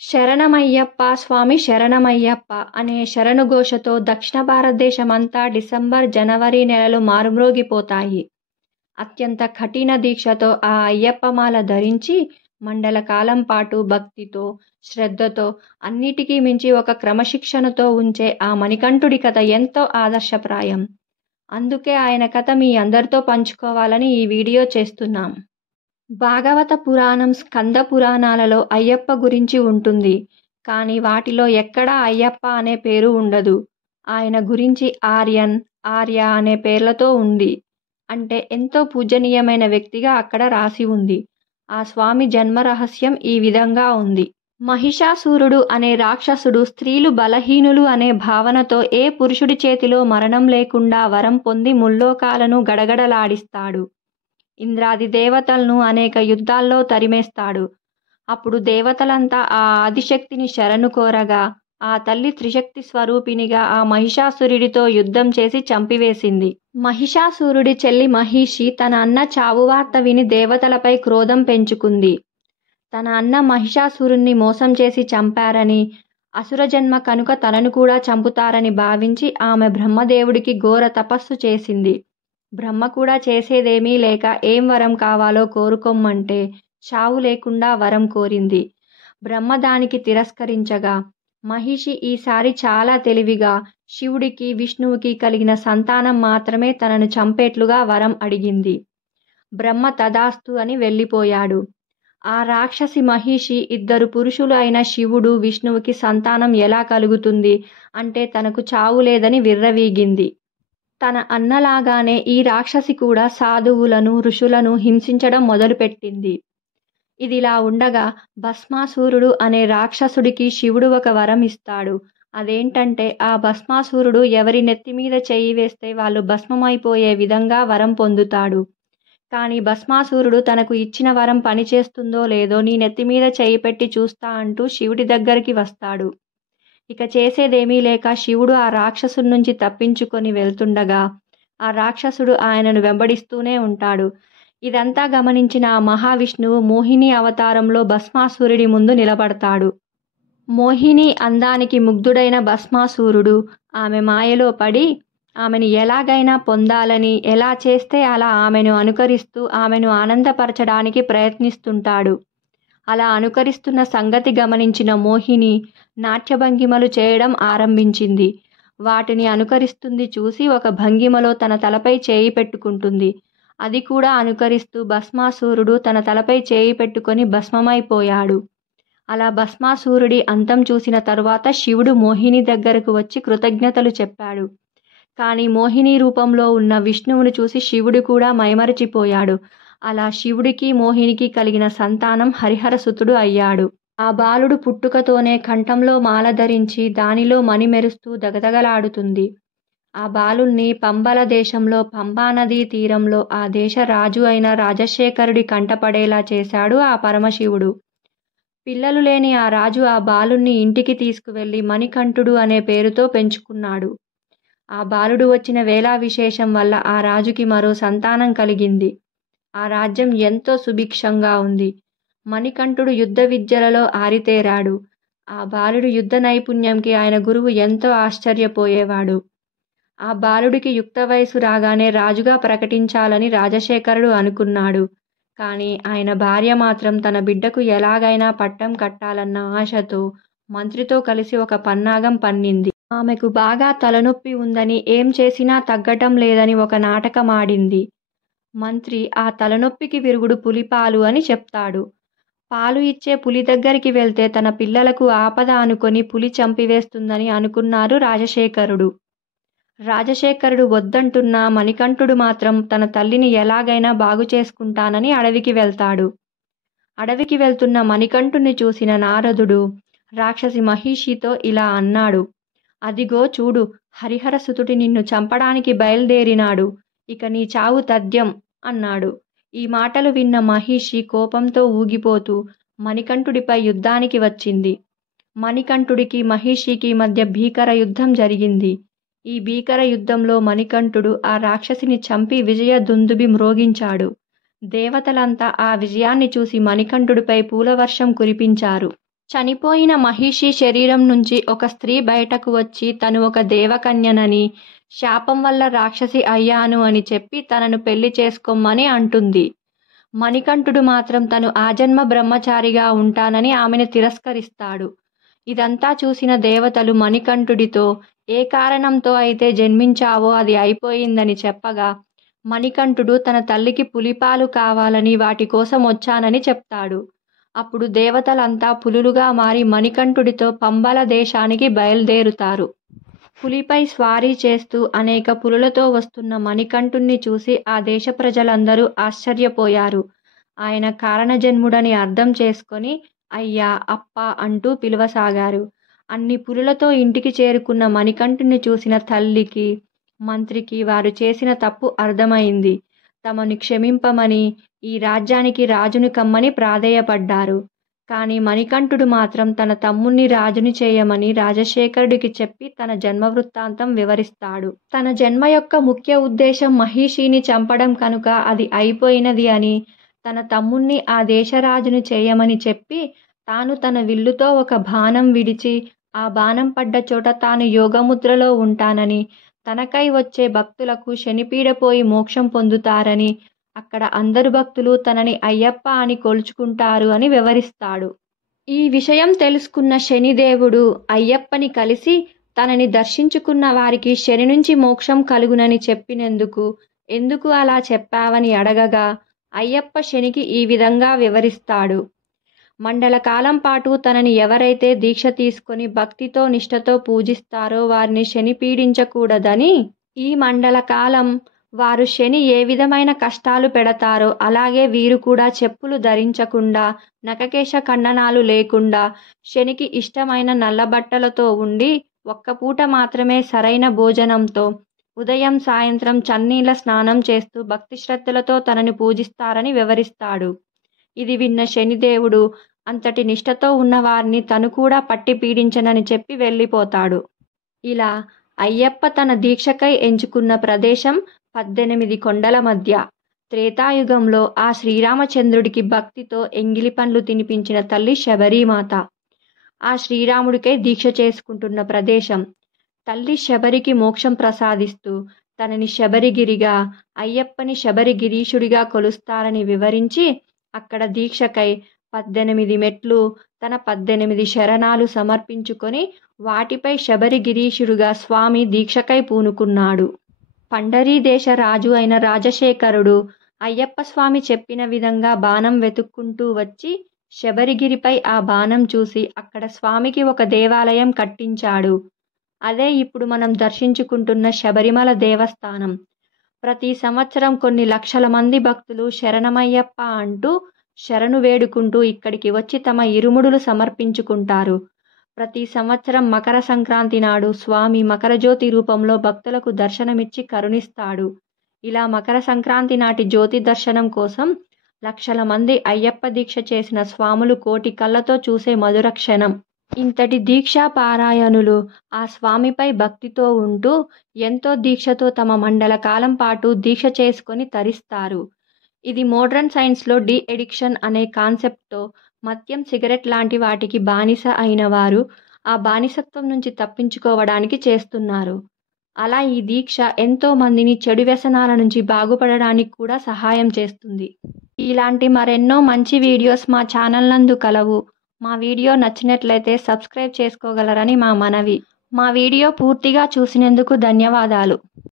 శరణమయ్యప్ప స్వామి శరణమయ్యప్ప అనే శరణుఘోషతో దక్షిణ భారతదేశమంతా డిసెంబర్, జనవరి నెలలు మారుమ్రోగిపోతాయి. అత్యంత కఠిన దీక్షతో ఆ అయ్యప్పమాల ధరించి మండల కాలం పాటు భక్తితో, శ్రద్ధతో, అన్నిటికీ మించి ఒక క్రమశిక్షణతో ఉంచే ఆ మణికంఠుడి కథ ఎంతో ఆదర్శప్రాయం. అందుకే ఆయన కథ మీ అందరితో పంచుకోవాలని ఈ వీడియో చేస్తున్నాం. భాగవత పురాణం, స్కంద పురాణాలలో అయ్యప్ప గురించి ఉంటుంది. కానీ వాటిలో ఎక్కడా అయ్యప్ప అనే పేరు ఉండదు. ఆయన గురించి ఆర్య అనే పేర్లతో ఉంది. అంటే ఎంతో పూజనీయమైన వ్యక్తిగా అక్కడ రాసి ఉంది. ఆ స్వామి జన్మ రహస్యం ఈ విధంగా ఉంది. మహిషాసురుడు అనే రాక్షసుడు స్త్రీలు బలహీనులు అనే భావనతో ఏ పురుషుడి చేతిలో మరణం లేకుండా వరం పొంది ముల్లోకాలను గడగడలాడిస్తాడు. ఇంద్రాది దేవతలను అనేక యుద్ధాల్లో తరిమేస్తాడు. అప్పుడు దేవతలంతా ఆ ఆదిశక్తిని శరణు కోరగా ఆ తల్లి త్రిశక్తి స్వరూపిణిగా ఆ మహిషాసురుడితో యుద్ధం చేసి చంపివేసింది. మహిషాసురుడి చెల్లి మహిషి తన అన్న చావు వార్త విని దేవతలపై క్రోధం పెంచుకుంది. తన అన్న మహిషాసురుణ్ణి మోసం చేసి చంపారని, అసుర జన్మ కనుక తనను కూడా చంపుతారని భావించి ఆమె బ్రహ్మదేవుడికి ఘోర తపస్సు చేసింది. బ్రహ్మ కూడా చేసేదేమీ లేక ఏం వరం కావాలో కోరుకోమ్మంటే చావు లేకుండా వరం కోరింది. బ్రహ్మ దానికి తిరస్కరించగా మహిషి ఈసారి చాలా తెలివిగా శివుడికి, విష్ణువుకి కలిగిన సంతానం మాత్రమే తనను చంపేట్లుగా వరం అడిగింది. బ్రహ్మ తదాస్తు అని వెళ్ళిపోయాడు. ఆ రాక్షసి మహిషి ఇద్దరు పురుషులు అయిన శివుడు, విష్ణువుకి సంతానం ఎలా కలుగుతుంది అంటే తనకు చావు లేదని విర్రవీగింది. తన అన్నలాగానే ఈ రాక్షసి కూడా సాధువులను, ఋషులను హింసించడం మొదలుపెట్టింది. ఇదిలా ఉండగా భస్మాసురుడు అనే రాక్షసుడికి శివుడు ఒక వరం ఇస్తాడు. అదేంటంటే ఆ భస్మాసురుడు ఎవరి నెత్తి మీద చెయ్యి వేస్తే వాళ్ళు భస్మమైపోయే విధంగా వరం పొందుతాడు. కానీ భస్మాసురుడు తనకు ఇచ్చిన వరం పనిచేస్తుందో లేదో నీ నెత్తి మీద చెయ్యి పెట్టి చూస్తా అంటూ శివుడి దగ్గరికి వస్తాడు. ఇక చేసేదేమీ లేక శివుడు ఆ రాక్షసుడి నుంచి తప్పించుకొని వెళ్తుండగా ఆ రాక్షసుడు ఆయనను వెంబడిస్తూనే ఉంటాడు. ఇదంతా గమనించిన ఆ మహావిష్ణువు మోహిని అవతారంలో భస్మాసురుడి ముందు నిలబడతాడు. మోహిని అందానికి ముగ్ధుడైన భస్మాసురుడు ఆమె మాయలో పడి ఆమెను ఎలాగైనా పొందాలని, ఎలా చేస్తే అలా ఆమెను అనుకరిస్తూ ఆమెను ఆనందపరచడానికి ప్రయత్నిస్తుంటాడు. అలా అనుకరిస్తున్న సంగతి గమనించిన మోహిని నాట్యభంగిమలు చేయడం ఆరంభించింది. వాటిని అనుకరిస్తుంది చూసి ఒక భంగిమలో తన తలపై చేయి పెట్టుకుంటుంది. అది కూడా అనుకరిస్తూ భస్మాసురుడు తన తలపై చేయి పెట్టుకొని భస్మమైపోయాడు. అలా భస్మాసురుడి అంతం చూసిన తరువాత శివుడు మోహిని దగ్గరకు వచ్చి కృతజ్ఞతలు చెప్పాడు. కానీ మోహిని రూపంలో ఉన్న విష్ణువును చూసి శివుడు కూడా మైమరచిపోయాడు. అలా శివుడికి, మోహినికి కలిగిన సంతానం హరిహరసుతుడు అయ్యాడు. ఆ బాలుడు పుట్టుకతోనే కంఠంలో మాల ధరించి దానిలో మణి మెరుస్తూ దగదగలాడుతుంది. ఆ బాలుణ్ణి పంబల దేశంలో పంబానదీ తీరంలో ఆ దేశ రాజు అయిన రాజశేఖరుడి కంటపడేలా చేశాడు ఆ పరమశివుడు. పిల్లలు లేని ఆ రాజు ఆ బాలుణ్ణి ఇంటికి తీసుకువెళ్లి మణికంఠుడు అనే పేరుతో పెంచుకున్నాడు. ఆ బాలుడు వచ్చిన వేళా విశేషం వల్ల ఆ రాజుకి మరో సంతానం కలిగింది. ఆ రాజ్యం ఎంతో సుభిక్షంగా ఉంది. మణికంఠుడు యుద్ధ విద్యలలో ఆరితేరాడు. ఆ బాలుడు యుద్ధ నైపుణ్యంకి ఆయన గురువు ఎంతో ఆశ్చర్యపోయేవాడు. ఆ బాలుడికి యుక్త వయసు రాగానే రాజుగా ప్రకటించాలని రాజశేఖరుడు అనుకున్నాడు. కానీ ఆయన భార్య మాత్రం తన బిడ్డకు ఎలాగైనా పట్టం కట్టాలన్న ఆశతో మంత్రితో కలిసి ఒక పన్నాగం పన్నింది. ఆమెకు బాగా తలనొప్పి ఉందని, ఏం చేసినా తగ్గటం లేదని ఒక నాటకం ఆడింది. మంత్రి ఆ తలనొప్పికి విరుగుడు పులిపాలు అని చెప్తాడు. పాలు ఇచ్చే పులి దగ్గరికి వెళ్తే తన పిల్లలకు ఆపద అనుకొని పులి చంపివేస్తుందని అనుకున్నారు రాజశేఖరుడు. రాజశేఖరుడు వద్దంటున్నా మణికంఠుడు మాత్రం తన తల్లిని ఎలాగైనా బాగు చేసుకుంటానని అడవికి వెళ్తాడు. అడవికి వెళ్తున్న మణికంఠుణ్ణి చూసిన నారదుడు రాక్షసి మహిషితో ఇలా అన్నాడు. అదిగో చూడు, హరిహరసుతుడి నిన్ను చంపడానికి బయలుదేరినాడు. ఇక నీ చావు తథ్యం అన్నాడు. ఈ మాటలు విన్న మహిషి కోపంతో ఊగిపోతూ మణికంఠుడిపై యుద్ధానికి వచ్చింది. మణికంఠుడికి, మహిషికి మధ్య భీకర యుద్ధం జరిగింది. ఈ భీకర యుద్ధంలో మణికంఠుడు ఆ రాక్షసిని చంపి విజయ దుందుబి మ్రోగించాడు. దేవతలంతా ఆ విజయాన్ని చూసి మణికంఠుడిపై పూలవర్షం కురిపించారు. చనిపోయిన మహిషి శరీరం నుంచి ఒక స్త్రీ బయటకు వచ్చి తను ఒక దేవకన్యనని, శాపం వల్ల రాక్షసి అయ్యాను అని చెప్పి తనను పెళ్లి చేసుకోమని అంటుంది. మణికంఠుడు మాత్రం తను ఆజన్మ బ్రహ్మచారిగా ఉంటానని ఆమెను తిరస్కరిస్తాడు. ఇదంతా చూసిన దేవతలు మణికంఠుడితో ఏ కారణంతో అయితే జన్మించావో అది అయిపోయిందని చెప్పగా, మణికంఠుడు తన తల్లికి పులిపాలు కావాలని వాటి కోసం వచ్చానని చెప్తాడు. అప్పుడు దేవతలంతా పులులుగా మారి మణికంఠుడితో పంబల దేశానికి బయలుదేరుతారు. పులిపై స్వారీ చేస్తూ అనేక పులులతో వస్తున్న మణికంఠుణ్ణి చూసి ఆ దేశ ప్రజలందరూ ఆశ్చర్యపోయారు. ఆయన కారణజన్ముడని అర్థం చేసుకొని అయ్యా, అప్ప అంటూ పిలవసాగారు. అన్ని పులులతో ఇంటికి చేరుకున్న మణికంఠుణ్ణి చూసిన తల్లికి, మంత్రికి వారు చేసిన తప్పు అర్థమైంది. తమను క్షమింపమని, ఈ రాజ్యానికి రాజుని కమ్మని ప్రాధేయపడ్డారు. కానీ మణికంఠుడు మాత్రం తన తమ్ముణ్ణి రాజుని చేయమని రాజశేఖరుడికి చెప్పి తన జన్మ వృత్తాంతం వివరిస్తాడు. తన జన్మ యొక్క ముఖ్య ఉద్దేశం మహిషిని చంపడం కనుక అది అయిపోయినది అని, తన తమ్ముణ్ణి ఆ దేశరాజుని చేయమని చెప్పి తాను తన విల్లుతో ఒక బాణం విడిచి ఆ బాణం పడ్డ చోట తాను యోగముద్రలో ఉంటానని, తనకై వచ్చే భక్తులకు శనిపీడపోయి మోక్షం పొందుతారని, అక్కడ అందరు భక్తులు తనని అయ్యప్ప అని కొలుచుకుంటారు అని వివరిస్తాడు. ఈ విషయం తెలుసుకున్న శనిదేవుడు అయ్యప్పని కలిసి తనని దర్శించుకున్న వారికి శని నుంచి మోక్షం కలుగునని చెప్పినందుకు ఎందుకు అలా చెప్పావని అడగగా, అయ్యప్ప శనికి ఈ విధంగా వివరిస్తాడు. మండల కాలం పాటు తనని ఎవరైతే దీక్ష తీసుకొని భక్తితో నిష్ఠతో పూజిస్తారో వారిని శని పీడించకూడదని, ఈ మండల కాలం వారు శని ఏ విధమైన కష్టాలు పెడతారో అలాగే వీరు కూడా చెప్పులు ధరించకుండా, నఖకేశ ఖండనాలు లేకుండా, శనికి ఇష్టమైన నల్లబట్టలతో ఉండి ఒక్క పూట మాత్రమే సరైన భోజనంతో ఉదయం సాయంత్రం చన్నీళ్ళ స్నానం చేస్తూ భక్తి శ్రద్ధలతో తనని పూజిస్తారని వివరిస్తాడు. ఇది విన్న శనిదేవుడు అంతటి నిష్ఠతో ఉన్నవారిని తను కూడా పట్టి పీడించనని చెప్పి వెళ్ళిపోతాడు. ఇలా అయ్యప్ప తన దీక్షకై ఎంచుకున్న ప్రదేశం 18 కొండల మధ్య. త్రేతాయుగంలో ఆ శ్రీరామచంద్రుడికి భక్తితో ఎంగిలి పండ్లు తినిపించిన తల్లి శబరీమాత. ఆ శ్రీరాముడికై దీక్ష చేసుకుంటున్న ప్రదేశం. తల్లి శబరికి మోక్షం ప్రసాదిస్తూ తనని శబరిగిరిగా, అయ్యప్పని శబరిగిరీషుడిగా కొలుస్తారని వివరించి అక్కడ దీక్షకై 18 మెట్లు, తన 18 శరణాలు సమర్పించుకొని వాటిపై శబరిగిరీషుడుగా స్వామి దీక్షకై పూనుకున్నాడు. పండరీ దేశ రాజు అయిన రాజశేఖరుడు అయ్యప్ప స్వామి చెప్పిన విధంగా బాణం వెతుక్కుంటూ వచ్చి శబరిగిరిపై ఆ బాణం చూసి అక్కడ స్వామికి ఒక దేవాలయం కట్టించాడు. అదే ఇప్పుడు మనం దర్శించుకుంటున్న శబరిమల దేవస్థానం. ప్రతి సంవత్సరం కొన్ని లక్షల మంది భక్తులు శరణమయ్యప్ప అంటూ శరణు వేడుకుంటూ ఇక్కడికి వచ్చి తమ ఇరుముడులు సమర్పించుకుంటారు. ప్రతి సంవత్సరం మకర సంక్రాంతి నాడు స్వామి మకరజ్యోతి రూపంలో భక్తులకు దర్శనమిచ్చి కరుణిస్తాడు. ఇలా మకర సంక్రాంతి నాటి జ్యోతి దర్శనం కోసం లక్షల మంది అయ్యప్ప దీక్ష చేసిన స్వాములు కోటి కళ్ళతో చూసే మధుర క్షణం. ఇంతటి దీక్షా పారాయణులు ఆ స్వామిపై భక్తితో ఉంటూ ఎంతో దీక్షతో తమ మండల కాలం పాటు దీక్ష చేసుకొని తరిస్తారు. ఇది మోడ్రన్ సైన్స్లో డి ఎడిక్షన్ అనే కాన్సెప్ట్తో మద్యం, సిగరెట్ లాంటి వాటికి బానిస అయిన వారు ఆ బానిసత్వం నుంచి తప్పించుకోవడానికి చేస్తున్నారు. అలా ఈ దీక్ష ఎంతో మందిని చెడు వ్యసనాల నుంచి బాగుపడడానికి కూడా సహాయం చేస్తుంది. ఇలాంటి మరెన్నో మంచి వీడియోస్ మా ఛానల్ నందు కలవు. మా వీడియో నచ్చినట్లయితే సబ్స్క్రైబ్ చేసుకోగలరని మా మనవి. మా వీడియో పూర్తిగా చూసినందుకు ధన్యవాదాలు.